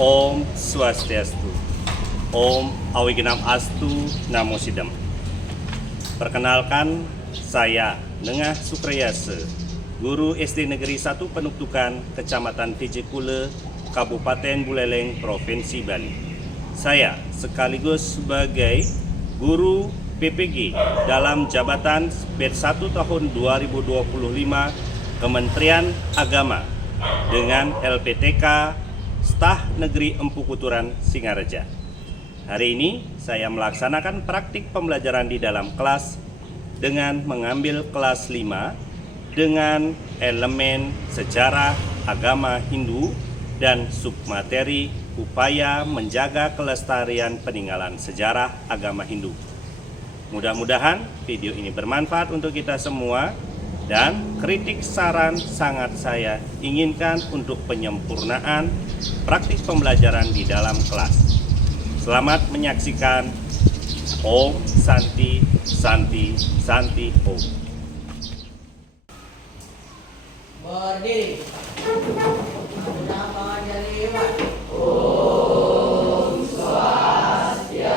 Om Swastiastu. Om Awigenam Astu Namo Sidam. Perkenalkan, saya Nengah Sukriyase, Guru SD Negeri 1 Penuktukan, Kecamatan Tijekule, Kabupaten Buleleng, Provinsi Bali. Saya sekaligus sebagai Guru PPG dalam jabatan batch 1 tahun 2025 Kementerian Agama dengan LPTK Stah Negeri Empu Kuturan Singaraja. Hari ini saya melaksanakan praktik pembelajaran di dalam kelas dengan mengambil kelas 5 dengan elemen sejarah agama Hindu dan submateri upaya menjaga kelestarian peninggalan sejarah agama Hindu. Mudah-mudahan video ini bermanfaat untuk kita semua dan kritik saran sangat saya inginkan untuk penyempurnaan praktik pembelajaran di dalam kelas. Selamat menyaksikan. Om Santi Santi Santi Om. Berdiri. Nama lewat. Om Swastiastu.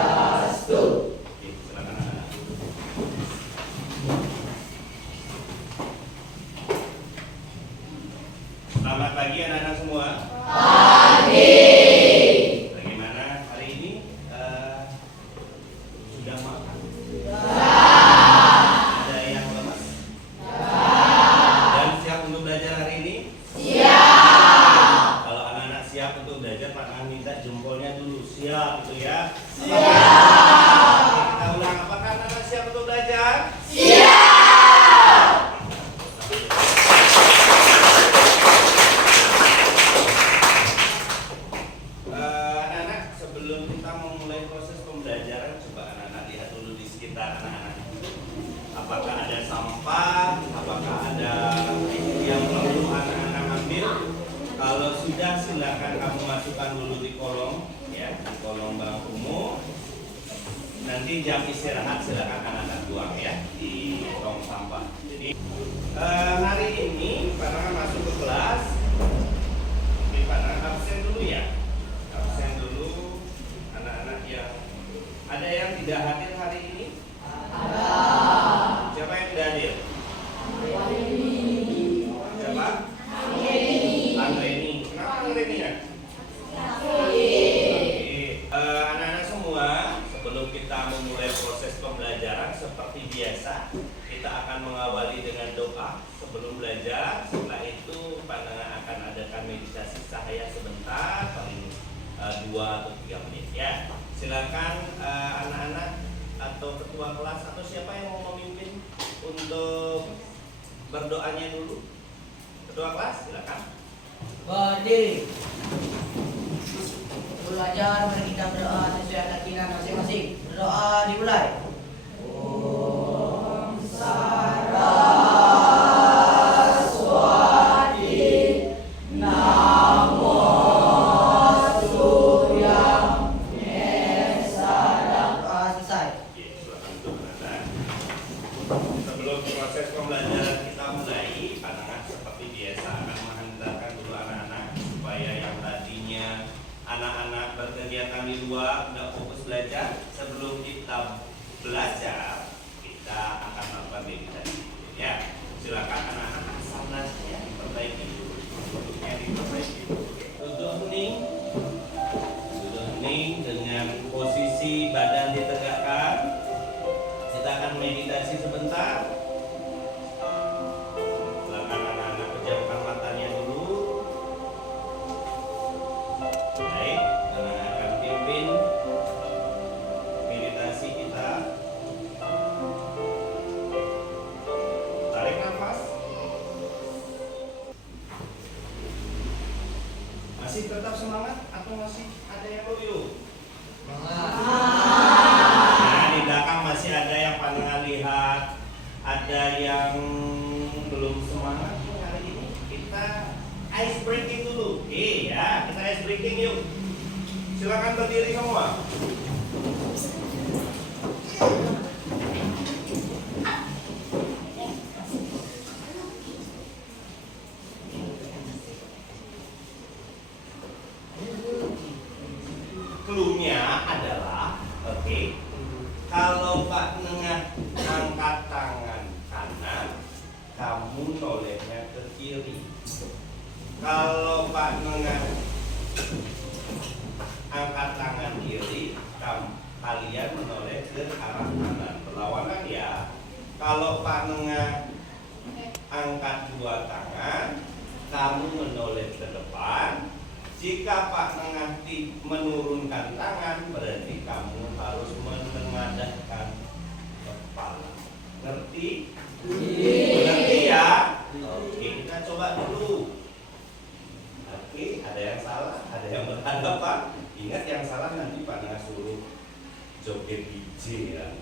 Selamat pagi anak-anak semua. Pagi. Bagaimana hari ini? Sudah makan? Ada yang lemas? Dan siap untuk belajar hari ini? Siap. Kalau anak-anak siap untuk belajar, Pak Nang minta jempolnya dulu. Siap itu ya? Siap. Oke, kita ulang. Apakah anak-anak siap untuk belajar? Anak-anak, sebelum kita memulai proses pembelajaran, coba anak-anak lihat dulu di sekitar anak-anak. Apakah ada sampah? Apakah ada yang perlu anak-anak ambil? Kalau sudah, silakan kamu masukkan dulu di kolom, ya, di kolom bangkumu. Nanti jam istirahat silakan anak-anak buang ya di tong sampah. Jadi hari ini Pak Nang masuk ke kelas. Oke, Pak Nang absen dulu ya. Absen dulu anak-anak yang ada yang tidak hadir hari ini? Ada. Siapa yang tidak hadir? Siapa? Angreni. Kenapa Angreni ya? Anak-anak semua, sebelum kita memulai proses pembelajaran seperti biasa, kita akan mengawali dengan doa sebelum belajar. Setelah itu pandangan akan adakan meditasi sahaya sebentar, paling 2 atau 3 menit ya. Silakan anak-anak atau ketua kelas atau siapa yang mau memimpin untuk berdoanya dulu. Ketua kelas silakan. Berdiri. Belajar, mari kita berdoa sesuai keyakinan masing-masing. Berdoa dimulai. Om Saraswati Namo Suryam Nesadam. Selesai. Oke, silakan untuk anak-anak. Sebelum proses pembelajaran kita mulai, anak-anak seperti biasa akan menghantarkan dulu anak-anak supaya yang tadinya anak-anak berkegiatan di luar nggak fokus belajar. Sebelum kita belajar, kita akan melakukan meditasi. Ya, silakan anak-anak asananya diperbaiki dulu, duduknya diperbaiki dulu. Duduk hening dengan posisi badan ditegakkan. Kita akan meditasi sebentar. Silakan anak-anak pejamkan matanya dulu. Baik, anak-anak akan pimpin meditasi kita. Tarik nafas. Masih tetap semangat atau masih ada yang loyo? Nah, di belakang masih ada yang pandangan lihat, ada yang belum semangat. Hari ini kita ice breaking dulu. Ya, kita ice breaking yuk. Silakan berdiri semua. kamu nolehnya ke kiri. Kalau Pak Nengah angkat tangan kiri, kalian menoleh ke arah kanan. Berlawanan ya. Kalau Pak Nengah angkat dua tangan, kamu menoleh ke depan. Jika Pak Nengah menurunkan tangan, berarti kamu harus menengadahkan kepala. Ngerti? Ngerti ya? Oke, kita coba dulu. Oke, ada yang salah, ada yang berhadapan. Ingat yang salah nanti Pak Nengah suruh joget DJ ya.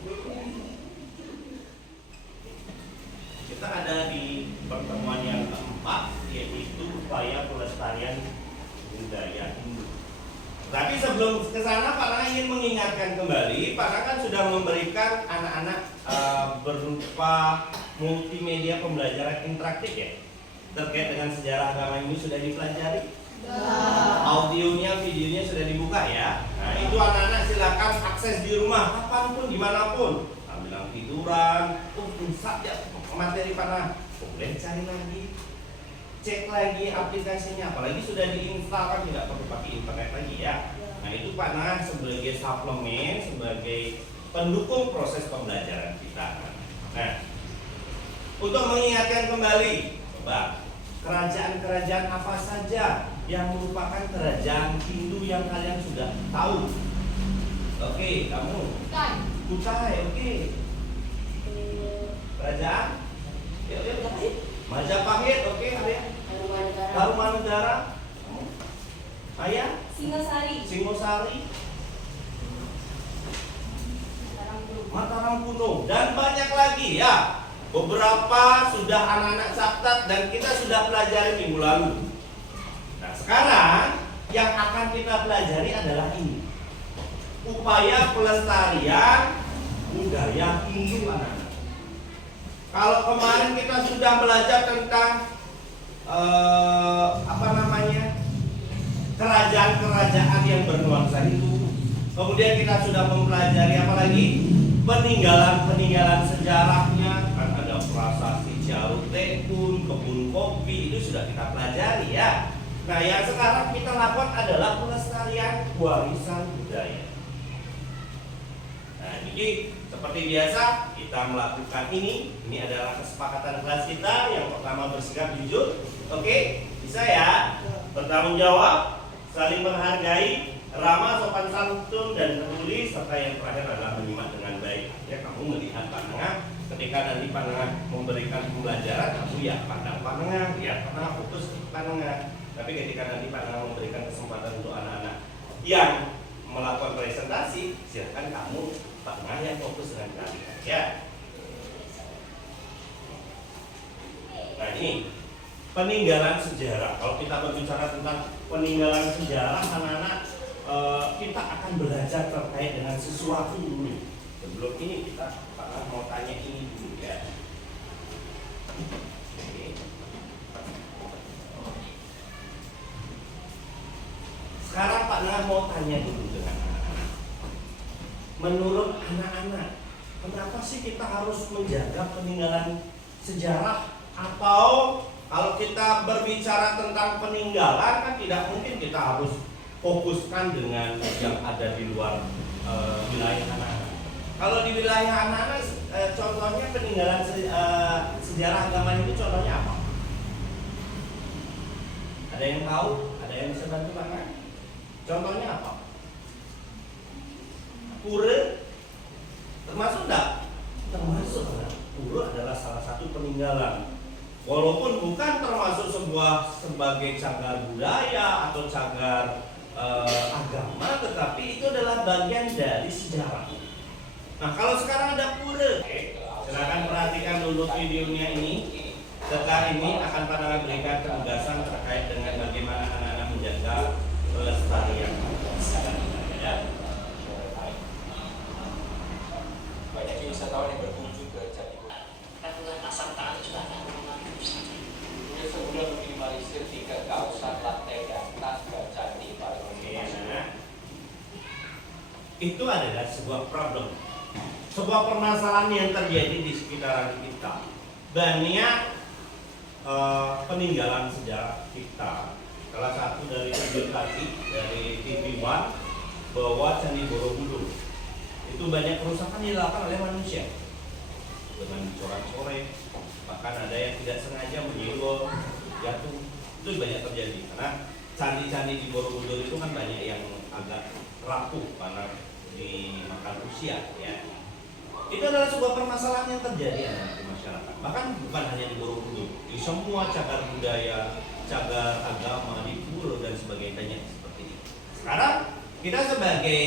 Kita ada di pertemuan yang keempat, yaitu upaya pelestarian budaya Hindu. Tapi sebelum ke sana, Pak Nengah ingin mengingatkan kembali, Pak Nengah kan sudah memberikan anak-anak berupa multimedia pembelajaran interaktif ya, terkait dengan sejarah agama ini sudah dipelajari. Audionya, videonya sudah dibuka ya. Nah itu anak-anak silakan akses di rumah, kapanpun, dimanapun. Sambil tiduran, insap ya materi Pak Nengah, boleh cari lagi, cek lagi aplikasinya, apalagi sudah diinstal kan tidak perlu pakai internet lagi ya. Nah itu Pak Nengah sebagai suplemen, sebagai pendukung proses pembelajaran kita. Nah, untuk mengingatkan kembali, coba kerajaan-kerajaan apa saja yang merupakan kerajaan Hindu yang kalian sudah tahu? Oke, kamu Kutai, oke. Kerajaan? Majapahit, oke, ada ya? Tarumanegara. Ayah? Singosari. Mataram Kuno dan banyak lagi ya. Beberapa sudah anak-anak catat dan kita sudah pelajari minggu lalu. Nah sekarang yang akan kita pelajari adalah ini, upaya pelestarian budaya Hindu anak-anak. Kalau kemarin kita sudah belajar tentang kerajaan-kerajaan yang bernuansa Hindu, kemudian kita sudah mempelajari apa lagi? Peninggalan-peninggalan sejarahnya, kan ada prasasti Jarutekun, kebun kopi, itu sudah kita pelajari ya. Nah yang sekarang kita lakukan adalah pelestarian warisan budaya. Nah jadi seperti biasa kita melakukan ini adalah kesepakatan kelas kita. Yang pertama bersikap jujur, oke, bisa ya, bertanggung jawab, saling menghargai, ramah, sopan santun, dan peduli, serta yang terakhir adalah menyimak dengan baik. Ya, kamu melihat Pak Nengah, ketika nanti Pak Nengah memberikan pembelajaran, kamu ya pandang Pak Nengah, lihat Pak Nengah, fokus Pak Nengah. Tapi ketika nanti Pak Nengah memberikan kesempatan untuk anak-anak yang melakukan presentasi, silakan kamu Pak Nengah yang fokus dengan kalian. Ya. Nah ini peninggalan sejarah. Kalau kita berbicara tentang peninggalan sejarah, anak-anak kita akan belajar terkait dengan sesuatu dulu. Sebelum ini kita mau tanya ini dulu ya. Oke. Sekarang Pak Nengah mau tanya dulu dengan anak-anak. Menurut anak-anak, kenapa sih kita harus menjaga peninggalan sejarah? Atau kalau kita berbicara tentang peninggalan, kan tidak mungkin kita harus fokuskan dengan yang ada di luar wilayah anak-anak. Kalau di wilayah anak-anak, contohnya peninggalan sejarah agama itu contohnya apa? Ada yang tahu? Ada yang bisa bantu Pak Nengah? Contohnya apa? Pura? Termasuk enggak? Termasuk. Pura adalah salah satu peninggalan. Walaupun bukan termasuk sebagai cagar budaya atau cagar agama, tetapi itu adalah bagian dari sejarah. Nah kalau sekarang ada pura, silakan perhatikan dulu videonya ini. Setelah ini akan Pak Nengah berikan penugasan terkait dengan bagaimana anak-anak menjaga pelestarian budaya. Banyak wisatawan yang berkunjung ke Candi Borobudur. Sebulan meminimalisir 3 kawasan lantai atas Candi Borobudur. Itu adalah sebuah problem, sebuah permasalahan yang terjadi di sekitaran kita. Banyak peninggalan sejarah kita. Salah satu dari publikasi dari TV One bahwa Candi Borobudur itu banyak kerusakan yang dilakukan oleh manusia dengan coret-coret, bahkan ada yang tidak sengaja menyenggol, jatuh. Itu banyak terjadi karena candi-candi di Borobudur itu kan banyak yang agak rapuh karena dimakan usia, ya. Itu adalah sebuah permasalahan yang terjadi di masyarakat. Bahkan bukan hanya di Borobudur, di semua cagar budaya, cagar agama, di pura dan sebagainya seperti ini. Sekarang kita sebagai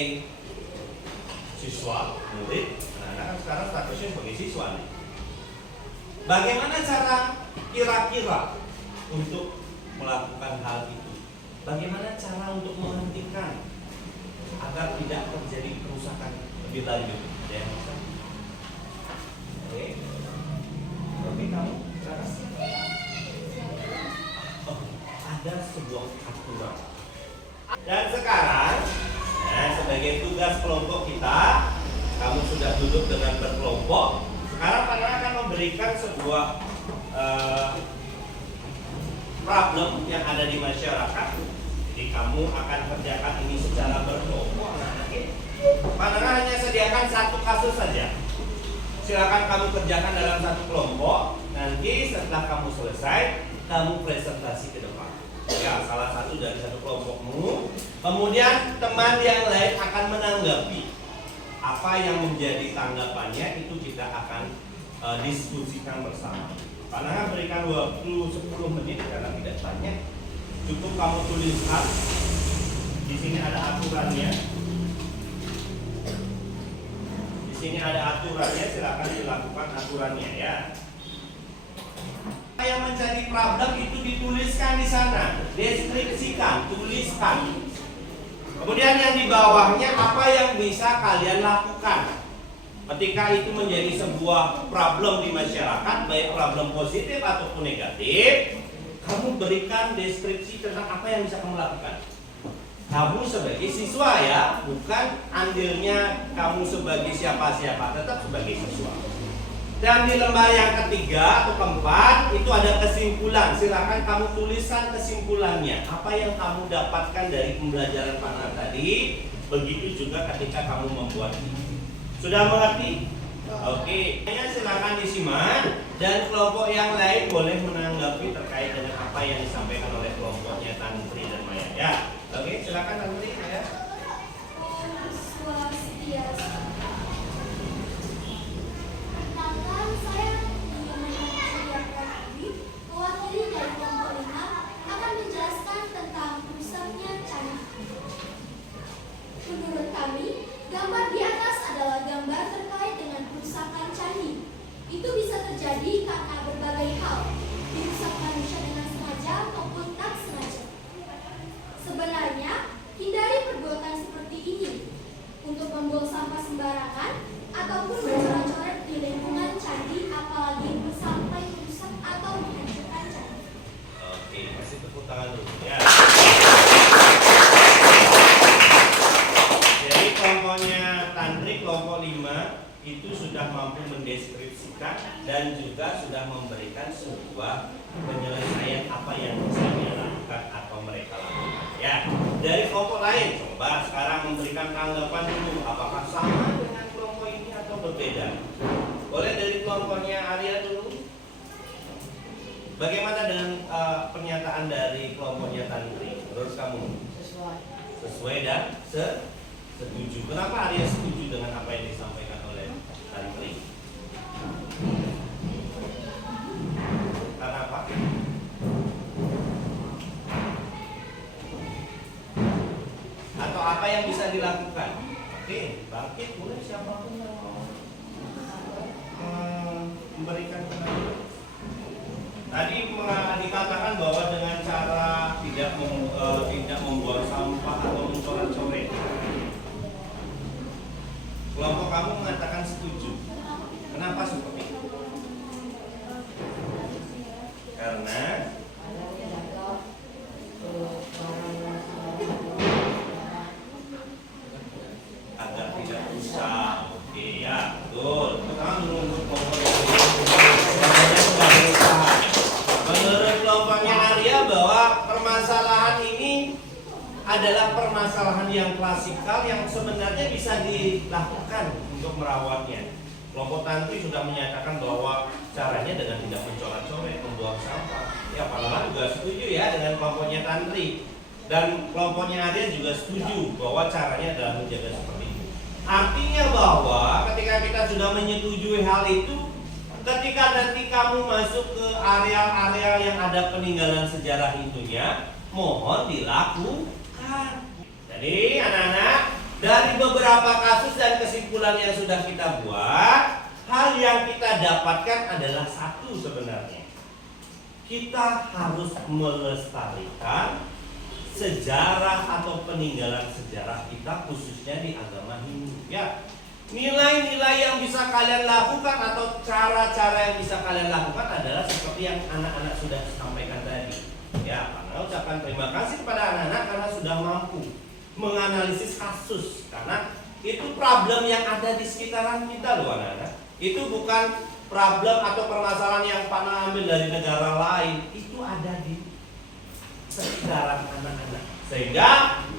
siswa, murid, anak-anak kan sekarang statusnya sebagai siswa nih. Bagaimana cara kira-kira untuk melakukan hal itu? Bagaimana cara untuk menghentikan agar tidak terjadi kerusakan lebih lanjut? Ada yang bisa? Oke, kamu silakan. Oh, ada sebuah aturan. Dan sekarang, sebagai tugas kelompok kita, kamu sudah duduk dengan berkelompok. Sekarang Pak akan memberikan sebuah problem yang ada di masyarakat. Jadi kamu akan kerjakan ini secara berkelompok. Pak hanya sediakan satu kasus saja. Silakan kamu kerjakan dalam satu kelompok. Nanti setelah kamu selesai, kamu presentasi ke depan. Ya, salah satu dari satu kelompokmu. Kemudian teman yang lain akan menanggapi apa yang menjadi tanggapannya, itu kita akan diskusikan bersama. Karena berikan waktu 10 menit karena tidak banyak. Cukup kamu tuliskan. Di sini ada aturannya. Di sini ada aturannya, silakan dilakukan aturannya, ya. Yang menjadi problem itu dituliskan di sana, deskripsikan, tuliskan. Kemudian yang di bawahnya apa yang bisa kalian lakukan ketika itu menjadi sebuah problem di masyarakat, baik problem positif ataupun negatif. Kamu berikan deskripsi tentang apa yang bisa kamu lakukan. Kamu sebagai siswa, ya, bukan andilnya kamu sebagai siapa-siapa, tetap sebagai siswa. Dan di lembar yang ketiga atau keempat itu ada kesimpulan. Silakan kamu tuliskan kesimpulannya. Apa yang kamu dapatkan dari pembelajaran Pak tadi. Begitu juga ketika kamu membuat ini. Sudah mengerti? Oke. Silakan disimak dan kelompok yang lain boleh menanggapi terkait dengan apa yang disampaikan oleh kelompoknya Tantri dan Maya. Ya. Oke, silakan Tantri, ya. Menurut kami, gambar di atas adalah gambar terkait dengan kerusakan candi. Itu bisa terjadi karena berbagai hal, dirusak manusia dengan sengaja maupun tak sengaja. Sebenarnya, hindari perbuatan seperti ini untuk membuang sampah sembarangan ataupun bercoret-coret di lingkungan candi, apalagi sampai merusak atau menghancurkan candi. Oke, kasih tepuk tangan dulu, ya. Jadi kelompoknya Tantri, kelompok 5 itu sudah mampu mendeskripsikan dan juga sudah memberikan sebuah penyelesaian apa yang bisa dia lakukan atau mereka lakukan. Ya, dari kelompok lain coba sekarang memberikan tanggapan dulu, apakah sama dengan kelompok ini atau berbeda. Boleh dari kelompoknya Arya dulu. Bagaimana dengan pernyataan dari kelompoknya Tantri? Menurut kamu? Sesuai dan setuju. Kenapa Arya setuju dengan apa yang disampaikan oleh Tantri? Karena apa? Atau apa yang bisa dilakukan? Oke, bangkit boleh siapapun yang mau memberikan pendapat. Tadi dikatakan bahwa dengan cara tidak membuang sampah atau mencoret-coret. Kelompok kamu mengatakan setuju. Kenapa seperti itu? Karena agar tidak rusak. Oke, ya, betul. Pertama dulu untuk kelompok yang sudah berusaha. permasalahan ini adalah permasalahan yang klasikal yang sebenarnya bisa dilakukan untuk merawatnya. Kelompok tantri sudah menyatakan bahwa caranya dengan tidak mencoret-coret, membuang sampah. Ya, Pak Lala juga setuju ya dengan kelompoknya tantri. Dan kelompoknya Aryan juga setuju bahwa caranya adalah menjaga seperti itu. Artinya bahwa ketika kita sudah menyetujui hal itu, ketika nanti kamu masuk ke area-area yang ada peninggalan sejarah itunya, mohon dilakukan. Jadi anak-anak, dari beberapa kasus dan kesimpulan yang sudah kita buat, hal yang kita dapatkan adalah satu sebenarnya. Kita harus melestarikan sejarah atau peninggalan sejarah kita, khususnya di agama Hindu. Ya, nilai-nilai yang bisa kalian lakukan atau cara-cara yang bisa kalian lakukan adalah seperti yang anak-anak sudah sampaikan tadi. Ya, karena ucapkan terima kasih kepada anak-anak karena sudah mampu menganalisis kasus, karena itu problem yang ada di sekitaran kita loh anak-anak. Itu bukan problem atau permasalahan yang Pak ambil dari negara lain, itu ada di sekitaran anak-anak. Sehingga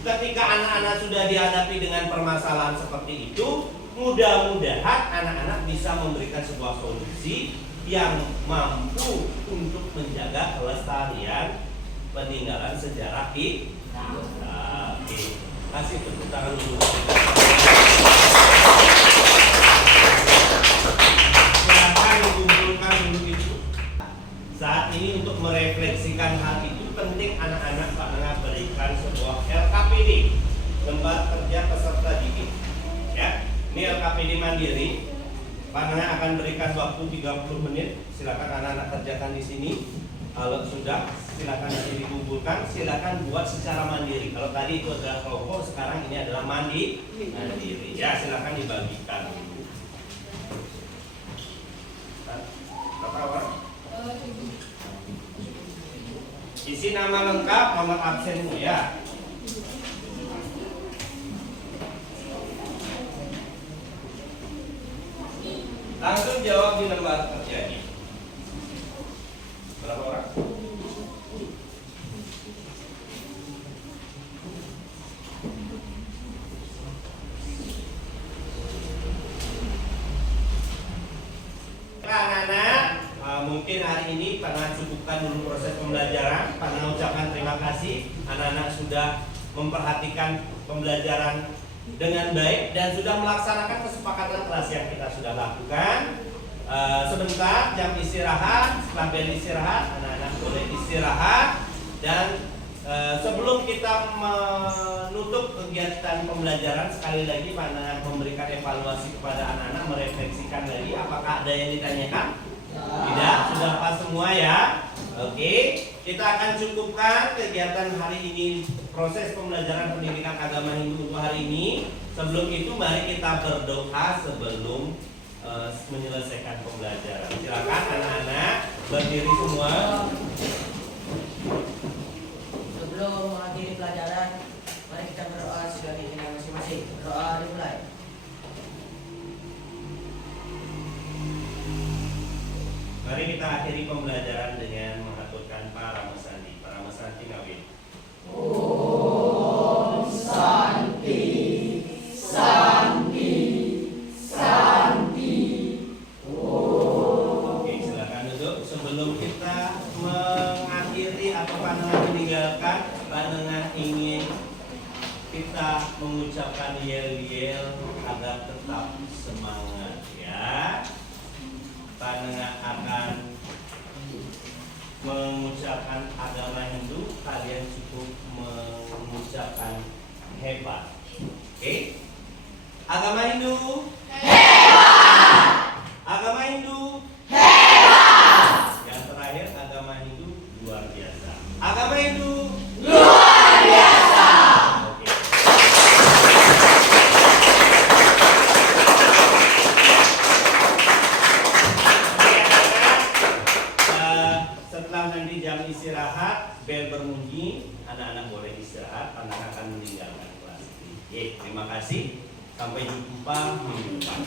ketika anak-anak sudah dihadapi dengan permasalahan seperti itu, mudah-mudahan anak-anak bisa memberikan sebuah solusi yang mampu untuk menjaga kelestarian peninggalan sejarah kita. Oke, kasih tepuk tangan dulu. Silakan dikumpulkan dulu itu. Saat ini untuk merefleksikan hal itu penting anak-anak Pak Nengah berikan sebuah LKPD, lembar kerja peserta didik. Ya, ini LKPD mandiri. Pak Nengah akan berikan waktu 30 menit. Silakan anak-anak kerjakan di sini. Kalau sudah, silakan nanti dikumpulkan. Silakan buat secara mandiri. Kalau tadi itu adalah kelompok, sekarang ini adalah mandiri. Ya, silakan dibagikan. Berapa orang? Isi nama lengkap, nomor absenmu ya. Langsung jawab di lembar kerjanya. Berapa orang? Anak-anak, mungkin hari ini Pak cukupkan dulu proses pembelajaran. Pak ucapkan terima kasih. Anak-anak sudah memperhatikan pembelajaran dengan baik dan sudah melaksanakan kesepakatan kelas yang kita sudah lakukan. Sebentar jam istirahat. Setelah bel istirahat, anak-anak boleh istirahat. Dan sebelum kita menutup kegiatan pembelajaran, sekali lagi Pak memberikan evaluasi kepada anak-anak, merefleksikan lagi apakah ada yang ditanyakan. Tidak, sudah pas semua ya. Oke, kita akan cukupkan kegiatan hari ini, proses pembelajaran pendidikan agama Hindu untuk hari ini. Sebelum itu mari kita berdoa sebelum menyelesaikan pembelajaran. Silakan anak-anak berdiri semua. Sebelum mengakhiri pelajaran, mari kita berdoa sebagai kita masing-masing. Doa dimulai. Mari kita akhiri pembelajaran dengan mengaturkan para Ramasandi. Para Ramasandi ngawin. Om Santi, Santi, Santi. Oke, silakan duduk. Sebelum kita mengakhiri atau pandangan meninggalkan, pandangan ingin kita mengucapkan yel-yel agar tetap semangat ya. Pandangan akan mengucapkan agama Hindu, kalian cukup mengucapkan hebat. Oke? Agama Hindu hebat. Agama Hindu hebat. Yang terakhir, agama Hindu luar biasa. Agama Hindu luar biasa. Oke. Setelah nanti jam istirahat, bel berbunyi, anak-anak boleh istirahat, anak-anak akan meninggalkan kelas. Oke, terima kasih. Sampai jumpa minggu depan.